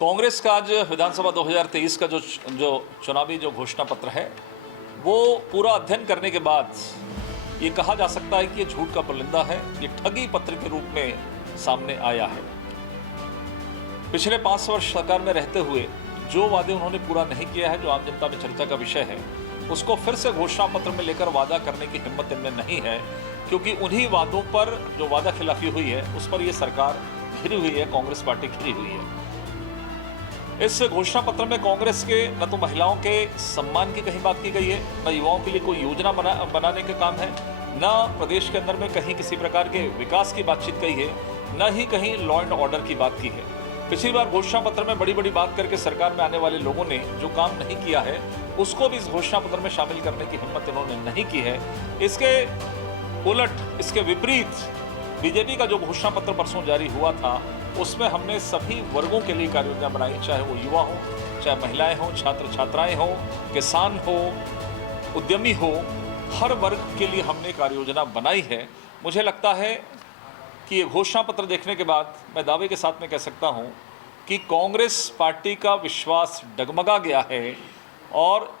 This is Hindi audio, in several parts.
कांग्रेस का आज विधानसभा 2023 का जो चुनावी घोषणा पत्र है, वो पूरा अध्ययन करने के बाद ये कहा जा सकता है कि ये झूठ का पुलिंदा है, ये ठगी पत्र के रूप में सामने आया है। पिछले 5 वर्ष सरकार में रहते हुए जो वादे उन्होंने पूरा नहीं किया है, जो आम जनता में चर्चा का विषय है, उसको फिर से घोषणा पत्र में लेकर वादा करने की हिम्मत इनमें नहीं है, क्योंकि उन्हीं वादों पर जो वादा खिलाफी हुई है उस पर ये सरकार घिरी हुई है, कांग्रेस पार्टी घिरी हुई है। इस घोषणा पत्र में कांग्रेस के न तो महिलाओं के सम्मान की कहीं बात की गई है, न युवाओं के लिए कोई योजना बनाने का काम है, न प्रदेश के अंदर में कहीं किसी प्रकार के विकास की बातचीत कही है, न ही कहीं लॉ एंड ऑर्डर की बात की है। पिछली बार घोषणा पत्र में बड़ी बड़ी बात करके सरकार में आने वाले लोगों ने जो काम नहीं किया है उसको भी इस घोषणा पत्र में शामिल करने की हिम्मत इन्होंने नहीं की है। इसके उलट, इसके विपरीत बीजेपी का जो घोषणा पत्र परसों जारी हुआ था उसमें हमने सभी वर्गों के लिए कार्य योजना बनाई, चाहे वो युवा हो, चाहे महिलाएं हो, छात्र छात्राएं हो, किसान हो, उद्यमी हो, हर वर्ग के लिए हमने कार्य योजना बनाई है। मुझे लगता है कि ये घोषणा पत्र देखने के बाद मैं दावे के साथ में कह सकता हूं कि कांग्रेस पार्टी का विश्वास डगमगा गया है और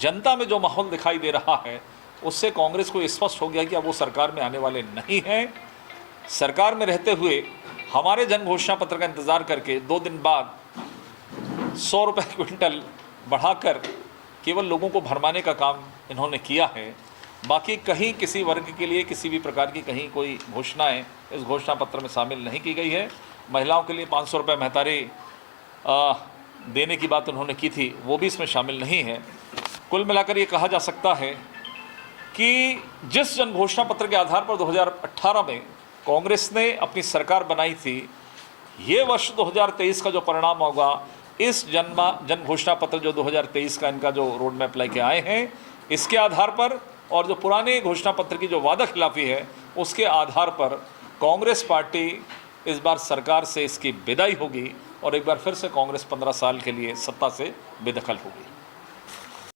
जनता में जो माहौल दिखाई दे रहा है उससे कांग्रेस को स्पष्ट हो गया कि अब वो सरकार में आने वाले नहीं हैं। सरकार में रहते हुए हमारे जन घोषणा पत्र का इंतज़ार करके 2 दिन बाद 100 रुपये क्विंटल बढ़ाकर केवल लोगों को भरमाने का काम इन्होंने किया है। बाकी कहीं किसी वर्ग के लिए किसी भी प्रकार की कहीं कोई घोषणाएं इस घोषणा पत्र में शामिल नहीं की गई है। महिलाओं के लिए 500 रुपये महतारी देने की बात उन्होंने की थी, वो भी इसमें शामिल नहीं है। कुल मिलाकर ये कहा जा सकता है कि जिस जन घोषणा पत्र के आधार पर 2018 में कांग्रेस ने अपनी सरकार बनाई थी, ये वर्ष 2023 का जो परिणाम होगा, इस जन घोषणा पत्र जो 2023 का इनका जो रोड मैप लेके आए हैं, इसके आधार पर और जो पुराने घोषणा पत्र की जो वादा खिलाफी है उसके आधार पर कांग्रेस पार्टी इस बार सरकार से इसकी विदाई होगी और एक बार फिर से कांग्रेस 15 साल के लिए सत्ता से बेदखल होगी।